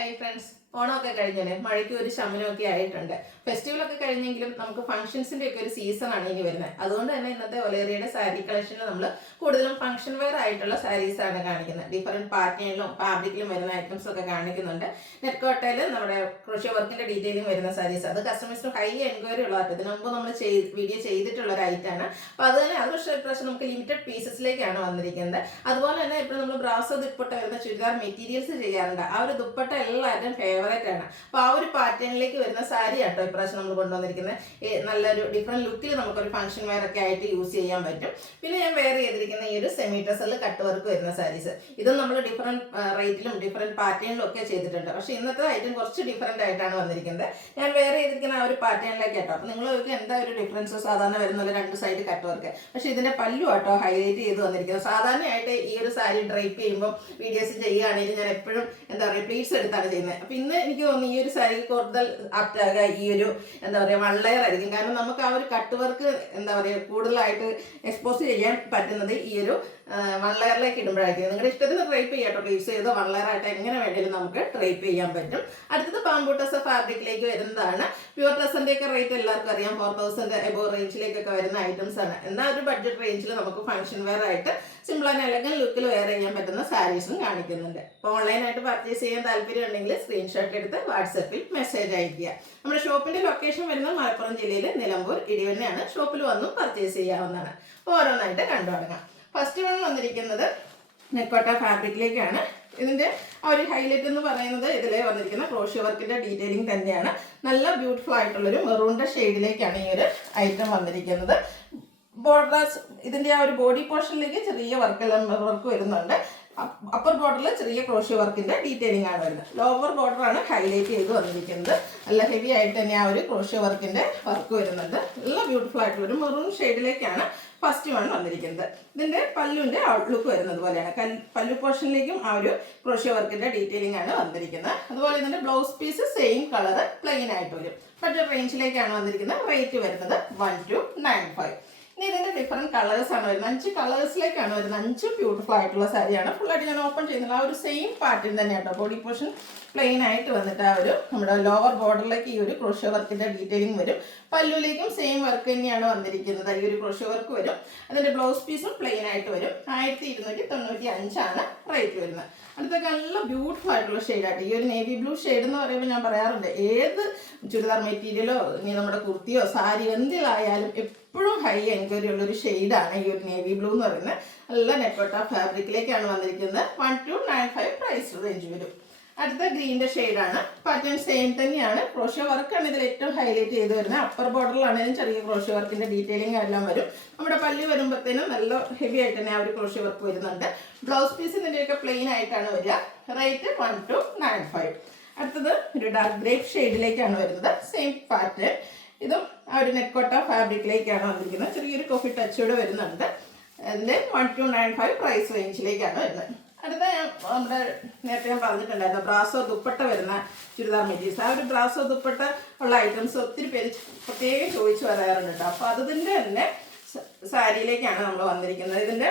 Hi friends, ഓണമൊക്കെ കഴിഞ്ഞല്ലേ, മഴയ്ക്ക് ഒരു ശമനമൊക്കെ ആയിട്ടുണ്ട്. ഫെസ്റ്റിവലൊക്കെ കഴിഞ്ഞെങ്കിലും നമുക്ക് ഫംഗ്ഷൻസിന്റെ ഒക്കെ ഒരു സീസൺ ആണ് ഇനി വരുന്നത്. അതുകൊണ്ട് തന്നെ ഇന്നത്തെ ഒലേറിയുടെ സാരി കളക്ഷനിൽ നമ്മൾ കൂടുതലും ഫംഗ്ഷൻ വെയർ ആയിട്ടുള്ള സാരീസ് ആണ് കാണിക്കുന്നത്. ഡിഫറെന്റ് പാറ്റേണിലും ഫാബ്രിക്കിലും വരുന്ന ഐറ്റംസ് ഒക്കെ കാണിക്കുന്നുണ്ട്. നെറ്റ് കോട്ടയിൽ നമ്മുടെ ക്രോഷ്യോ വർക്കിന്റെ ഡീറ്റെയിലും വരുന്ന സാരീസ്, അത് കസ്റ്റമേഴ്സിന് ഹൈ എൻക്വയറി ഉള്ള ആയിട്ട് ഇതിനു മുമ്പ് നമ്മൾ വീഡിയോ ചെയ്തിട്ടുള്ള ഒരു ഐറ്റാണ്. അപ്പോൾ അത് തന്നെ അത് പക്ഷേ നമുക്ക് ലിമിറ്റഡ് പീസസിലേക്കാണ് വന്നിരിക്കുന്നത്. അതുപോലെ തന്നെ ഇപ്പോൾ നമ്മൾ ബ്രാസോ ദുപ്പട്ട വരുന്ന ചുരിദാർ മെറ്റീരിയൽസ് ചെയ്യാറുണ്ട്. ആ ഒരു ദുപ്പട്ട എല്ലാവരും ഫേവറേറ്റ് ആണ്. അപ്പോൾ ആ ഒരു പാറ്റേണിലേക്ക് വരുന്ന സാരി ആട്ടോ ഇപ്രാവശ്യം നമ്മൾ കൊണ്ടുവന്നിരിക്കുന്നത്. നല്ലൊരു ഡിഫറെന്റ് ലുക്കിൽ നമുക്കൊരു ഫംഗ്ഷൻ വെയർ ഒക്കെ ആയിട്ട് യൂസ് ചെയ്യാൻ പറ്റും. പിന്നെ ഞാൻ വെയർ ചെയ്തിരിക്കുന്ന ഈ ഒരു സെമി ടസറിൽ കട്ട് വർക്ക് വരുന്ന സാരീസ്, ഇതും നമ്മൾ ഡിഫറെന്റ് റേറ്റിലും ഡിഫറെന്റ് പാറ്റേണിലും ഒക്കെ ചെയ്തിട്ടുണ്ട്. പക്ഷേ ഇന്നത്തെ ഐറ്റം കുറച്ച് ഡിഫറെന്റ് ആയിട്ടാണ് വന്നിരിക്കുന്നത്. ഞാൻ വെയർ ചെയ്തിരിക്കുന്ന ആ ഒരു പാറ്റേണിലേക്ക് കേട്ടോ. അപ്പോൾ നിങ്ങൾ എന്താ ഒരു ഡിഫറൻസ്, സാധാരണ വരുന്ന രണ്ട് സൈഡ് കട്ട് വർക്ക്, പക്ഷേ ഇതിന്റെ പല്ലു ആട്ടോ ഹൈലൈറ്റ് ചെയ്ത് വന്നിരിക്കുന്നത്. സാധാരണയായിട്ട് ഈ ഒരു സാരി ഡ്രൈപ്പ് ചെയ്യുമ്പോൾ വീഡിയോസ് ചെയ്യുകയാണെങ്കിൽ ഞാൻ എപ്പോഴും എന്താ പറയുക പ്ലീറ്റ്സ് എടുത്താണ് ചെയ്യുന്നത്. അപ്പോൾ ഇന്ന് എനിക്ക് തോന്നുന്നു ഈ ഒരു സാരി കൂടുതൽ ആപ്റ്റാകുക ഈ ഒരു എന്താ പറയുക വൺലെയർ ആയിരിക്കും. കാരണം നമുക്ക് ആ ഒരു കട്ട് വർക്ക് എന്താ പറയുക കൂടുതലായിട്ട് എക്സ്പോസ് ചെയ്യാൻ പറ്റുന്നത് ഈ ഒരു വൺ ലെയറിലേക്ക് ഇടുമ്പോഴായിരിക്കും. നിങ്ങളുടെ ഇഷ്ടത്തിന് ട്രൈപ്പ് ചെയ്യാട്ടോ, പ്ലീസ് ചെയ്തോ വൺ ലെയർ ആയിട്ട് എങ്ങനെ വേണമെങ്കിലും നമുക്ക് ട്രൈപ്പ് ചെയ്യാൻ പറ്റും. അടുത്തത് ബാംബൂ ടസ ഫാബ്രിക്കിലേക്ക് വരുന്നതാണ്. പ്യുവർ ടസന്റെ ഒക്കെ റേറ്റ് എല്ലാവർക്കും അറിയാം, 4000 എബോ റേഞ്ചിലേക്കൊക്കെ വരുന്ന ഐറ്റംസ് ആണ്. എന്നാൽ ഒരു ബഡ്ജറ്റ് റേഞ്ചിൽ നമുക്ക് ഫംഗ്ഷൻ വെയർ ആയിട്ട് സിമ്പിൾ ആൻഡ് എലഗന്റ് ലുക്കിൽ വെയർ ചെയ്യാൻ പറ്റുന്ന സാരീസും കാണിക്കുന്നുണ്ട്. അപ്പോൾ ഓൺലൈനായിട്ട് പർച്ചേസ് ചെയ്യാൻ താല്പര്യം ഉണ്ടെങ്കിൽ സ്ക്രീൻഷോട്ട് എടുത്ത് വാട്സപ്പിൽ മെസ്സേജ് അയക്കുക. നമ്മുടെ ഷോപ്പിന്റെ ലൊക്കേഷൻ വരുന്നത് മലപ്പുറം ജില്ലയിൽ നിലമ്പൂർ ഇടിവണ്ണയാണ്. ഷോപ്പിൽ വന്നും പർച്ചേസ് ചെയ്യാവുന്നതാണ്. ഓരോന്നായിട്ട് കണ്ടു തുടങ്ങാം. ഫസ്റ്റ് വൺ വന്നിരിക്കുന്നത് നെക്കോട്ട ഫാബ്രിക്കിലേക്കാണ്. ഇതിന്റെ ആ ഒരു ഹൈലൈറ്റ് എന്ന് പറയുന്നത് ഇതിലെ വന്നിരിക്കുന്ന ക്രോഷ്യോ വർക്കിന്റെ ഡീറ്റെയിലിംഗ് തന്നെയാണ്. നല്ല ബ്യൂട്ടിഫുൾ ആയിട്ടുള്ളൊരു മെറൂണിന്റെ ഷെയ്ഡിലേക്കാണ് ഈ ഒരു ഐറ്റം വന്നിരിക്കുന്നത്. ബോർഡേഴ്സ് ഇതിന്റെ ആ ഒരു ബോഡി പോർഷനിലേക്ക് ചെറിയ വർക്ക് വരുന്നുണ്ട്. അപ്പർ ബോർഡറിൽ ചെറിയ ക്രോഷ്യോ വർക്കിന്റെ ഡീറ്റെയിലിംഗ് ആണ് വരുന്നത്. ലോവർ ബോർഡർ ആണ് ഹൈലൈറ്റ് ചെയ്ത് വന്നിരിക്കുന്നത്. നല്ല ഹെവി ആയിട്ട് തന്നെ ആ ഒരു ക്രോഷ്യോ വർക്കിന്റെ വർക്ക് വരുന്നുണ്ട്. നല്ല ബ്യൂട്ടിഫുൾ ആയിട്ടുള്ള ഒരു മെറൂൺ ഷെയ്ഡിലേക്കാണ് ഫസ്റ്റ് വൺ വന്നിരിക്കുന്നത്. ഇതിന്റെ പല്ലുവിന്റെ ഔട്ട്ലുക്ക് വരുന്നത് പോലെയാണ്. പല്ലു പോർഷനിലേക്കും ആ ഒരു ക്രോഷ്യോ വർക്കിന്റെ ഡീറ്റെയിലിംഗ് ആണ് വന്നിരിക്കുന്നത്. അതുപോലെ ഇതിന്റെ blouse piece same colour plain ആയിട്ട് വരും. ബഡ്ജറ്റ് റേഞ്ചിലേക്കാണ് വന്നിരിക്കുന്നത്. റേറ്റ് വരുന്നത് 1295. ഇനി ഇതിന്റെ ഡിഫറെന്റ് കളേഴ്സ് ആണ് വരുന്നത്. 5 കളേഴ്സിലേക്കാണ് വരുന്നത്. 5 ബ്യൂട്ടിഫുൾ ആയിട്ടുള്ള സാരിയാണ്. ഫുള്ളായിട്ട് ഞാൻ ഓപ്പൺ ചെയ്യുന്നില്ല. ആ ഒരു സെയിം പാറ്റേൺ തന്നെയാട്ടോ. ബോഡി പോർഷൻ പ്ലെയിൻ ആയിട്ട് വന്നിട്ട് ആ ഒരു നമ്മുടെ ലോവർ ബോർഡറിലേക്ക് ഈ ഒരു ക്രോഷ്യോ വർക്കിന്റെ ഡീറ്റെയിലിംഗ് വരും. പല്ലുവിലേക്കും സെയിം വർക്ക് തന്നെയാണ് വന്നിരിക്കുന്നത്. ഈ ഒരു ക്രോഷ്യോ വർക്ക് വരും. അതിന്റെ ബ്ലൗസ് പീസും പ്ലെയിൻ ആയിട്ട് വരും. 1295 ആണ് റേറ്റ് വരുന്നത്. അടുത്തൊക്കെ നല്ല ബ്യൂട്ടിഫുൾ ആയിട്ടുള്ള ഷെയ്ഡായിട്ട് ഈ ഒരു നേവി ബ്ലൂ ഷെയ്ഡ് എന്ന് പറയുമ്പോൾ ഞാൻ പറയാറുണ്ട്, ഏത് ചുരിദാർ മെറ്റീരിയലോ ഇനി നമ്മുടെ കുർത്തിയോ സാരിയോ എന്തിലായാലും എപ്പോഴും ഹൈ എൻക്വയറി ഉള്ളൊരു ഷെയ്ഡാണ് ഈ ഒരു നേവി ബ്ലൂ എന്ന് പറയുന്നത്. നല്ല നെക്കോട്ട ഫാബ്രിക്കിലേക്കാണ് വന്നിരിക്കുന്നത്. 1295 പ്രൈസ് റേഞ്ച് വരും. അടുത്ത ഗ്രീൻ്റെ ഷെയ്ഡാണ്. പാറ്റേൺ സെയിം തന്നെയാണ്. ക്രോഷ്യോ വർക്കാണ് ഇതിൽ ഏറ്റവും ഹൈലൈറ്റ് ചെയ്ത് വരുന്നത്. അപ്പർ ബോർഡറിലാണെങ്കിലും ചെറിയ ക്രോഷ്യോ വർക്കിന്റെ ഡീറ്റെയിലിംഗ് എല്ലാം വരും. നമ്മുടെ പല്ല് വരുമ്പോഴത്തേനും നല്ല ഹെവി ആയിട്ട് തന്നെ ആ ഒരു ക്രോഷ്യോ വർക്ക് വരുന്നുണ്ട്. ബ്ലൗസ് പീസ് ഇതിൻ്റെയൊക്കെ പ്ലെയിൻ ആയിട്ടാണ് വരിക. റേറ്റ് 1295. അടുത്തത് ഒരു ഡാർക്ക് ഗ്രേപ്പ് ഷെയ്ഡിലേക്കാണ് വരുന്നത്. Same pattern. ഇതും ആ ഒരു നെക്കോട്ട ഫാബ്രിക്കിലേക്കാണ് വന്നിരിക്കുന്നത്. ചെറിയൊരു കോഫി ടച്ചോടെ വരുന്നുണ്ട്. അതിൻ്റെ 1295 പ്രൈസ് റേഞ്ചിലേക്കാണ് വരുന്നത്. അടുത്ത നമ്മുടെ നേരത്തെ ഞാൻ പറഞ്ഞിട്ടുണ്ടായിരുന്നു ബ്രാസോ ദുപ്പട്ട വരുന്ന ചുരിദാർ മെറ്റീരിയൽസ്. ആ ഒരു ബ്രാസോ ദുപ്പട്ട ഉള്ള ഐറ്റംസ് ഒത്തിരി പേര് പ്രത്യേകം ചോദിച്ചു വരാറുണ്ട് കേട്ടോ. അപ്പോൾ അതിൻ്റെ തന്നെ സാരിയിലേക്കാണ് നമ്മൾ വന്നിരിക്കുന്നത്. ഇതിൻ്റെ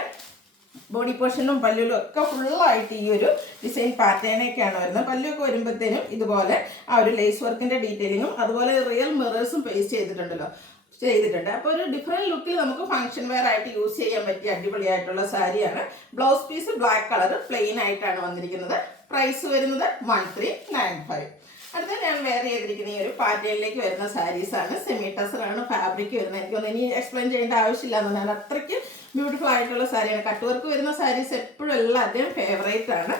ബോഡി പോർഷനും പല്ലുവിലും ഒക്കെ ഫുള്ളായിട്ട് ഈ ഒരു ഡിസൈൻ പാറ്റേണൊക്കെയാണ് വരുന്നത്. പല്ലുമൊക്കെ വരുമ്പോഴത്തേനും ഇതുപോലെ ആ ഒരു ലേസ് വർക്കിൻ്റെ ഡീറ്റെയിലിങ്ങും അതുപോലെ റിയൽ മിറേഴ്സും പേസ്റ്റ് ചെയ്തിട്ടുണ്ട്. അപ്പോൾ ഒരു ഡിഫറെൻറ്റ് ലുക്കിൽ നമുക്ക് ഫംഗ്ഷൻ വെയർ ആയിട്ട് യൂസ് ചെയ്യാൻ പറ്റിയ അടിപൊളിയായിട്ടുള്ള സാരിയാണ്. Blouse piece black colour plain ആയിട്ടാണ് വന്നിരിക്കുന്നത്. പ്രൈസ് വരുന്നത് 1395. അടുത്ത ഞാൻ വെയർ ചെയ്തിരിക്കുന്ന ഈ ഒരു പാറ്റേണിലേക്ക് വരുന്ന സാരീസാണ്. സെമി ടസറാണ് ഫാബ്രിക് വരുന്നത്. എനിക്കൊന്നും ഇനി എക്സ്പ്ലെയിൻ ചെയ്യേണ്ട ആവശ്യമില്ല എന്നാണ്. അത്രയ്ക്ക് ബ്യൂട്ടിഫുൾ ആയിട്ടുള്ള സാരിയാണ്. കട്ട് വർക്ക് വരുന്ന സാരീസ് എപ്പോഴും എല്ലാവരുടെയും ഫേവറേറ്റ് ആണ്.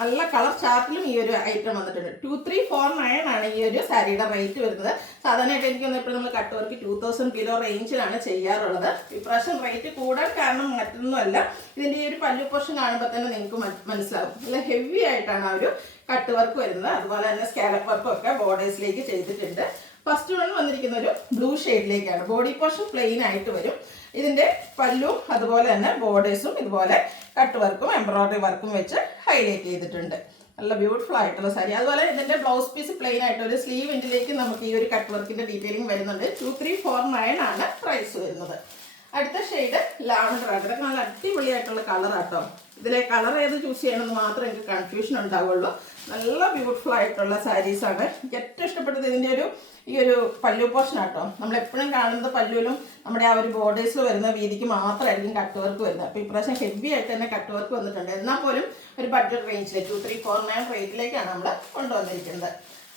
നല്ല കളർ ചാർട്ടിലും ഈ ഒരു ഐറ്റം വന്നിട്ടുണ്ട്. 2349 ആണ് ഈ ഒരു സാരിയുടെ റേറ്റ് വരുന്നത്. സാധാരണയായിട്ട് എനിക്കൊന്നും എപ്പോഴും നമ്മൾ കട്ട് വർക്ക് 2000 കിലോ റേഞ്ചിലാണ് ചെയ്യാറുള്ളത്. ഇപ്രാവശ്യം റേറ്റ് കൂടാൻ കാരണം മറ്റൊന്നുമല്ല, ഇതിൻ്റെ ഈ ഒരു പല്ലു പോർഷൻ കാണുമ്പോൾ തന്നെ നിങ്ങൾക്ക് മനസ്സിലാവും. നല്ല ഹെവി ആയിട്ടാണ് ആ ഒരു കട്ട് വർക്ക് വരുന്നത്. അതുപോലെ തന്നെ സ്കാലപ്പ് വർക്കും ഒക്കെ ബോർഡേഴ്സിലേക്ക് ചെയ്തിട്ടുണ്ട്. ഫസ്റ്റ് വൺ വന്നിരിക്കുന്ന ഒരു ബ്ലൂ ഷെയ്ഡിലേക്കാണ്. ബോഡി പോർഷൻ പ്ലെയിൻ ആയിട്ട് വരും. ഇതിൻ്റെ പല്ലു അതുപോലെ തന്നെ ബോർഡേഴ്സും ഇതുപോലെ കട്ട് വർക്കും എംബ്രോയിഡറി വർക്കും വെച്ച് ഹൈലൈറ്റ് ചെയ്തിട്ടുണ്ട്. നല്ല ബ്യൂട്ടിഫുൾ ആയിട്ടുള്ള സാരി. അതുപോലെ ഇതിൻ്റെ ബ്ലൗസ് പീസ് പ്ലെയിൻ ആയിട്ട് ഒരു സ്ലീവ് എൻഡിലേക്ക് നമുക്ക് ഈ ഒരു കട്ട് വർക്കിൻ്റെ ഡീറ്റെയിലിംഗ് വരുന്നുണ്ട്. 2349 ആണ് പ്രൈസ് വരുന്നത്. അടുത്ത ഷെയ്ഡ് ലാവൻഡർ ആണ്. ഇതൊക്കെ നല്ല അടിപൊളിയായിട്ടുള്ള കളറാട്ടോ. ഇതിലെ കളർ ഏത് ചൂസ് ചെയ്യണമെന്ന് മാത്രമേ എനിക്ക് കൺഫ്യൂഷൻ ഉണ്ടാവുള്ളൂ. നല്ല ബ്യൂട്ടിഫുൾ ആയിട്ടുള്ള സാരീസാണ്. എനിക്ക് ഏറ്റവും ഇഷ്ടപ്പെട്ടത് ഇതിൻ്റെ ഈ ഒരു പല്ലു പോർഷൻ ആട്ടോ. നമ്മളെപ്പോഴും കാണുന്നത് പല്ലുവിലും നമ്മുടെ ആ ഒരു ബോർഡേഴ്സിൽ വരുന്ന വീതിക്ക് മാത്രമായിരിക്കും കട്ട് വർക്ക് വരുന്നത്. അപ്പോൾ ഇപ്രാവശ്യം ഹെവി ആയിട്ട് തന്നെ കട്ട് വർക്ക് വന്നിട്ടുണ്ട്. എന്നാൽ പോലും ഒരു ബഡ്ജറ്റ് റേഞ്ചിൽ 2349 റേറ്റിലേക്കാണ് നമ്മൾ കൊണ്ടുവന്നിരിക്കുന്നത്.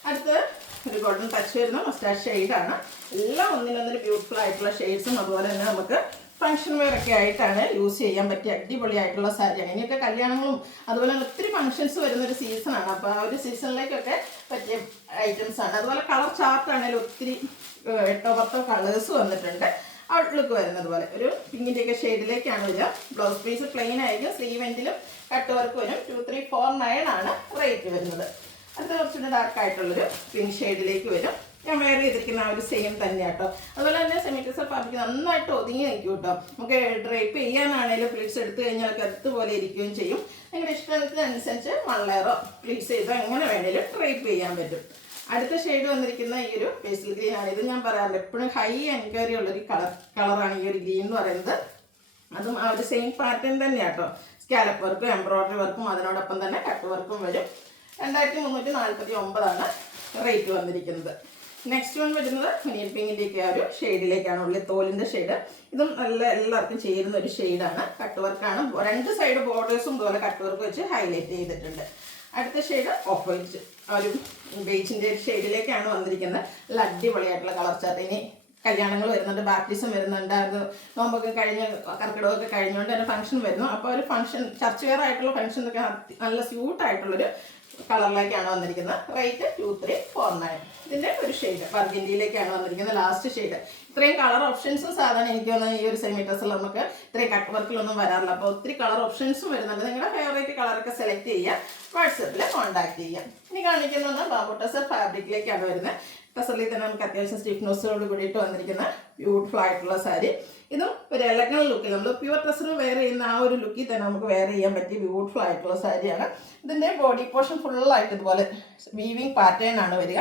അടുത്ത് ഒരു ഗോൾഡൻ ടച്ച് വരുന്ന മസ്റ്റാർഡ് ഷെയ്ഡാണ്. എല്ലാം ഒന്നിനൊന്നിന് ബ്യൂട്ടിഫുൾ ആയിട്ടുള്ള ഷെയ്ഡ്സും അതുപോലെ തന്നെ നമുക്ക് ഫംഗ്ഷൻ വെയർ ഒക്കെ ആയിട്ടാണ് യൂസ് ചെയ്യാൻ പറ്റിയ അടിപൊളിയായിട്ടുള്ള സാരിയാണ്. ഇനിയൊക്കെ കല്യാണങ്ങളും അതുപോലെ ഒത്തിരി ഫംഗ്ഷൻസ് വരുന്നൊരു സീസണാണ്. അപ്പോൾ ആ ഒരു സീസണിലേക്കൊക്കെ പറ്റിയ ഐറ്റംസ് ആണ്. അതുപോലെ കളർ ചാർട്ട് ആണെങ്കിലും ഒത്തിരി 8 or 10 കളേഴ്സ് വന്നിട്ടുണ്ട്. ഔട്ട്ലുക്ക് വരുന്നത് പോലെ ഒരു പിങ്കിൻ്റെയൊക്കെ ഷെയ്ഡിലേക്കാണ് വരിക. ബ്ലൗസ് പീസ് പ്ലെയിൻ ആയിരിക്കും. സ്ലീവ് എൻഡിലും കട്ട് വർക്ക് വരും. 2349 ആണ് റേറ്റ് വരുന്നത്. അടുത്ത കുറച്ചുകൂടി ഡാർക്ക് ആയിട്ടുള്ളൊരു പിങ്ക് ഷെയ്ഡിലേക്ക് വരും. ഞാൻ വെയർ ചെയ്തിരിക്കുന്ന ആ ഒരു സെയിം തന്നെ കേട്ടോ. അതുപോലെ തന്നെ സെമി ടെസർ ഫാബ്രിക് നന്നായിട്ട് ഒതുങ്ങി നിൽക്കും കേട്ടോ. നമുക്ക് ഡ്രൈപ്പ് ചെയ്യാനാണെങ്കിലും പ്ലീറ്റ്സ് എടുത്തു കഴിഞ്ഞാൽ കറുത്തുപോലെ ഇരിക്കുകയും ചെയ്യും. നിങ്ങളുടെ ഇഷ്ടത്തിനനുസരിച്ച് 1 ലെയറോ പ്ലീറ്റ്സ് ചെയ്തോ എങ്ങനെ വേണേലും ഡ്രൈപ്പ് ചെയ്യാൻ പറ്റും. അടുത്ത ഷെയ്ഡ് വന്നിരിക്കുന്ന ഈ ഒരു പേസ്റ്റൽ ഗ്രീൻ ആണ്. ഇത് ഞാൻ പറയാറുണ്ട് എപ്പോഴും ഹൈ എൻക്വയറി ഉള്ളൊരു കളറാണ് ഈ ഒരു ഗ്രീൻ എന്ന് പറയുന്നത്. അതും ആ ഒരു സെയിം പാറ്റേൺ തന്നെയാണ് കേട്ടോ. സ്കാലപ്പ് വർക്കും എംബ്രോയ്ഡറി വർക്കും അതിനോടൊപ്പം തന്നെ കട്ട് വർക്കും വരും. 2349 റേറ്റ് വന്നിരിക്കുന്നത്. നെക്സ്റ്റ് വൺ വരുന്നത് ഹണിയൻ പിങ്കിൻ്റെയൊക്കെ ആ ഒരു ഷെയ്ഡിലേക്കാണ്. ഉള്ളിൽ തോലിൻ്റെ ഷെയ്ഡ്. ഇതും നല്ല എല്ലാവർക്കും ചേരുന്ന ഒരു ഷെയ്ഡാണ്. കട്ട് വർക്കാണ്. 2 സൈഡ് ബോർഡേഴ്സും ഇതുപോലെ കട്ട് വർക്ക് വെച്ച് ഹൈലൈറ്റ് ചെയ്തിട്ടുണ്ട്. അടുത്ത ഷെയ്ഡ് ഓഫ് വൈറ്റ് ആ ഒരു ബേജിൻ്റെ ഷെയ്ഡിലേക്കാണ് വന്നിരിക്കുന്നത്. നല്ല അടിപൊളിയായിട്ടുള്ള കളർ ചാർട്ട്. ഇനി കല്യാണങ്ങൾ വരുന്നുണ്ട്, ബാപ്റ്റിസം വരുന്നുണ്ട്, അത് നോമ്പൊക്കെ കഴിഞ്ഞ് കർക്കിടകമൊക്കെ കഴിഞ്ഞുകൊണ്ട് തന്നെ ഫംഗ്ഷൻ വരുന്നു. അപ്പോൾ ഒരു ഫംഗ്ഷൻ ചർച്ച് വെയർ ആയിട്ടുള്ള ഫംഗ്ഷനൊക്കെ നല്ല സ്യൂട്ടായിട്ടുള്ളൊരു കളറിലേക്കാണ് വന്നിരിക്കുന്നത്. റേറ്റ് 2349. ഇതിൻ്റെ ഒരു ഷെയ്ഡ് ബർഗൻഡിയിലേക്കാണ് വന്നിരിക്കുന്നത്. Last shade. ഇത്രയും കളർ ഓപ്ഷൻസും സാധാരണ എനിക്ക് തോന്നുന്നത് ഈ ഒരു സെമി ടെസറിൽ നമുക്ക് ഇത്രയും കട്ട് വർക്കിലൊന്നും വരാറില്ല. അപ്പോൾ ഒത്തിരി കളർ ഓപ്ഷൻസും വരുന്നുണ്ട്. നിങ്ങളുടെ ഫേവറേറ്റ് കളറൊക്കെ സെലക്ട് ചെയ്യുക, വാട്സപ്പിൽ കോൺടാക്ട് ചെയ്യുക. ഇനി കാണിക്കുന്നത് ബാബു ടെസർ ഫാബ്രിക്കിലേക്കാണ് വരുന്നത്. ടെസറിൽ തന്നെ നമുക്ക് അത്യാവശ്യം സ്റ്റിഫ്നെസ്സോട് കൂടിയിട്ട് വന്നിരിക്കുന്ന ബ്യൂട്ടിഫുൾ ആയിട്ടുള്ള സാരി. ഇതും ഒരു എലഗൻ ലുക്കിൽ നമ്മൾ പ്യുവർ ടെസർ വെയർ ചെയ്യുന്ന ആ ഒരു ലുക്കിൽ തന്നെ നമുക്ക് വെയർ ചെയ്യാൻ പറ്റിയ ബ്യൂട്ടിഫുൾ ആയിട്ടുള്ള സാരിയാണ്. ഇതിൻ്റെ ബോഡി പോർഷൻ ഫുള്ളായിട്ട് ഇതുപോലെ വീവിങ് പാറ്റേൺ ആണ് വരിക.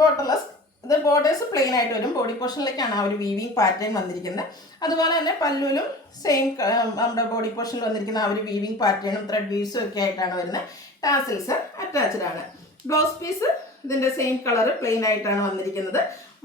ബോട്ടർലെസ് ഇത് ബോർഡേഴ്സ് പ്ലെയിൻ ആയിട്ട് വരും. ബോഡി പോർഷനിലേക്കാണ് ആ ഒരു വീവിങ് പാറ്റേൺ വന്നിരിക്കുന്നത്. അതുപോലെ തന്നെ പല്ലുവിലും സെയിം നമ്മുടെ ബോഡി പോർഷനിൽ വന്നിരിക്കുന്ന ആ ഒരു വീവിങ് പാറ്റേണും ത്രെഡ് വീവ്സും ഒക്കെ ആയിട്ടാണ് വരുന്നത്. ടാസിൽസ് അറ്റാച്ച്ഡ് ആണ്. ബ്ലൗസ് പീസ് ഇതിൻ്റെ സെയിം കളർ പ്ലെയിൻ ആയിട്ടാണ് വന്നിരിക്കുന്നത്.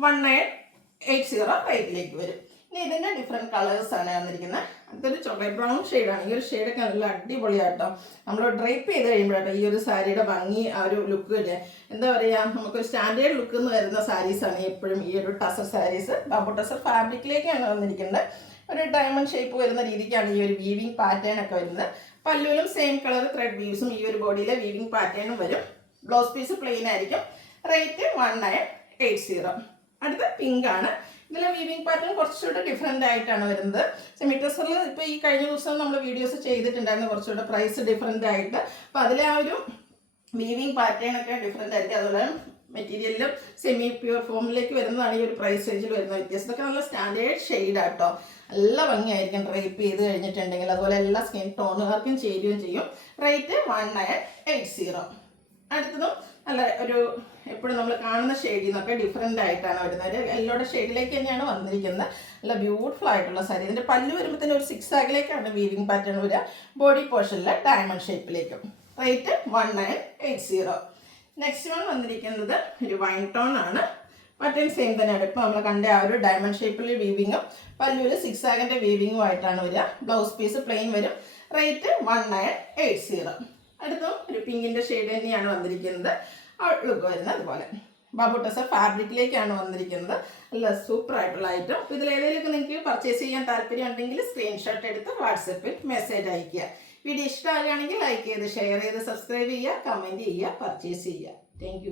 1980 റേറ്റിലേക്ക് വരും. ഇനി ഇതിൻ്റെ ഡിഫറെൻറ്റ് കളേഴ്സാണ് വന്നിരിക്കുന്നത്. അടുത്തൊരു ചോക്ലേറ്റ് ബ്രൗൺ ഷെയ്ഡാണ്. ഈ ഒരു ഷെയ്ഡൊക്കെ നല്ല അടിപൊളിയാട്ടോ. നമ്മൾ ഡ്രൈപ്പ് ചെയ്ത് കഴിയുമ്പോഴാട്ടോ ഈ ഒരു സാരിയുടെ ഭംഗി, ആ ഒരു ലുക്ക് ഇല്ലേ, എന്താ പറയുക, നമുക്കൊരു സ്റ്റാൻഡേർഡ് ലുക്ക് എന്ന് വരുന്ന സാരീസാണ് എപ്പോഴും ഈ ഒരു ടസർ സാരീസ്. ബാബു ടസർ ഫാബ്രിക്കിലേക്കാണ് വന്നിരിക്കുന്നത്. ഒരു ഡയമണ്ട് ഷേപ്പ് വരുന്ന രീതിക്കാണ് ഈ ഒരു വീവിങ് പാറ്റേൺ ഒക്കെ വരുന്നത്. പല്ലുവിലും സെയിം കളർ ത്രെഡ് വീവ്സും ഈ ഒരു ബോഡിയിലെ വീവിങ് പാറ്റേണും വരും. ബ്ലൗസ് പീസ് പ്ലെയിൻ ആയിരിക്കും. റേറ്റ് 1980. അടുത്ത പിങ്ക് ആണ്. ഇതിലെ വീവിങ് പാറ്റേൺ കുറച്ചുകൂടെ ഡിഫറെൻ്റ് ആയിട്ടാണ് വരുന്നത്. സെമി ടെസറിൽ ഇപ്പോൾ ഈ കഴിഞ്ഞ ദിവസം നമ്മൾ വീഡിയോസ് ചെയ്തിട്ടുണ്ടായിരുന്നു കുറച്ചുകൂടെ പ്രൈസ് ഡിഫറെൻ്റ് ആയിട്ട്. അപ്പോൾ അതിലെ ആ ഒരു വീവിങ് പാറ്റേൺ ഒക്കെ ഡിഫറെൻ്റ് ആയിരിക്കും. അതുപോലെ മെറ്റീരിയലിലും സെമി പ്യൂർ ഫോമിലേക്ക് വരുന്നതാണ് ഈ ഒരു പ്രൈസ് റേഞ്ചിൽ വരുന്ന വ്യത്യാസം. ഇതൊക്കെ നല്ല സ്റ്റാൻഡേർഡ് ഷെയ്ഡാട്ടോ. നല്ല ഭംഗിയായിരിക്കും ഡ്രൈപ്പ് ചെയ്ത് കഴിഞ്ഞിട്ടുണ്ടെങ്കിൽ. അതുപോലെ എല്ലാ സ്കിൻ ടോണുകാർക്കും ചേരുകയും ചെയ്യും. റേറ്റ് 1980. അടുത്തതും നല്ല ഒരു എപ്പോഴും നമ്മൾ കാണുന്ന ഷെയ്ഡിൽ നിന്നൊക്കെ ഡിഫറെൻ്റ് ആയിട്ടാണ് വരുന്നത്. യെല്ലോയുടെ ഷെയ്ഡിലേക്ക് തന്നെയാണ് വന്നിരിക്കുന്നത്. നല്ല ബ്യൂട്ടിഫുൾ ആയിട്ടുള്ള സാരി. ഇതിൻ്റെ പല്ല് വരുമ്പോൾ തന്നെ ഒരു 6 ആഗിലേക്കാണ് വീവിങ് പാറ്റേൺ വരിക. ബോഡി പോർഷനിൽ ഡയമണ്ട് ഷേപ്പിലേക്കും. റേറ്റ് 1980. നെക്സ്റ്റ് വൺ വന്നിരിക്കുന്നത് ഒരു വൈൻ ടോൺ ആണ്. പാറ്റേൺ സെയിം തന്നെയാണ്. ഇപ്പോൾ നമ്മൾ കണ്ട ആ ഒരു ഡയമണ്ട് ഷേപ്പിൽ വീവിങ്ങും പല്ലുവിൽ 6 ആഗിൻ്റെ വീവിങ്ങും ആയിട്ടാണ് വരിക. ബ്ലൗസ് പീസ് പ്ലെയിൻ വരും. റേറ്റ് 1980. അടുത്തും ഒരു പിങ്കിൻ്റെ ഷെയ്ഡ് തന്നെയാണ് വന്നിരിക്കുന്നത്. ഔട്ട്ലുക്ക് വരുന്നത് അതുപോലെ ബാബു ടെസർ ഫാബ്രിക്കിലേക്കാണ് വന്നിരിക്കുന്നത്. നല്ല സൂപ്പർ ആയിട്ടുള്ള ഐറ്റം. അപ്പോൾ ഇതിലേതെങ്കിലുമൊക്കെ നിങ്ങൾക്ക് പർച്ചേസ് ചെയ്യാൻ താല്പര്യം ഉണ്ടെങ്കിൽ സ്ക്രീൻഷോട്ട് എടുത്ത് വാട്സപ്പിൽ മെസ്സേജ് അയയ്ക്കുക. വീഡിയോ ഇഷ്ടമാകുകയാണെങ്കിൽ ലൈക്ക് ചെയ്ത് ഷെയർ ചെയ്ത് സബ്സ്ക്രൈബ് ചെയ്യുക, കമൻറ്റ് ചെയ്യുക, പർച്ചേസ് ചെയ്യുക. താങ്ക്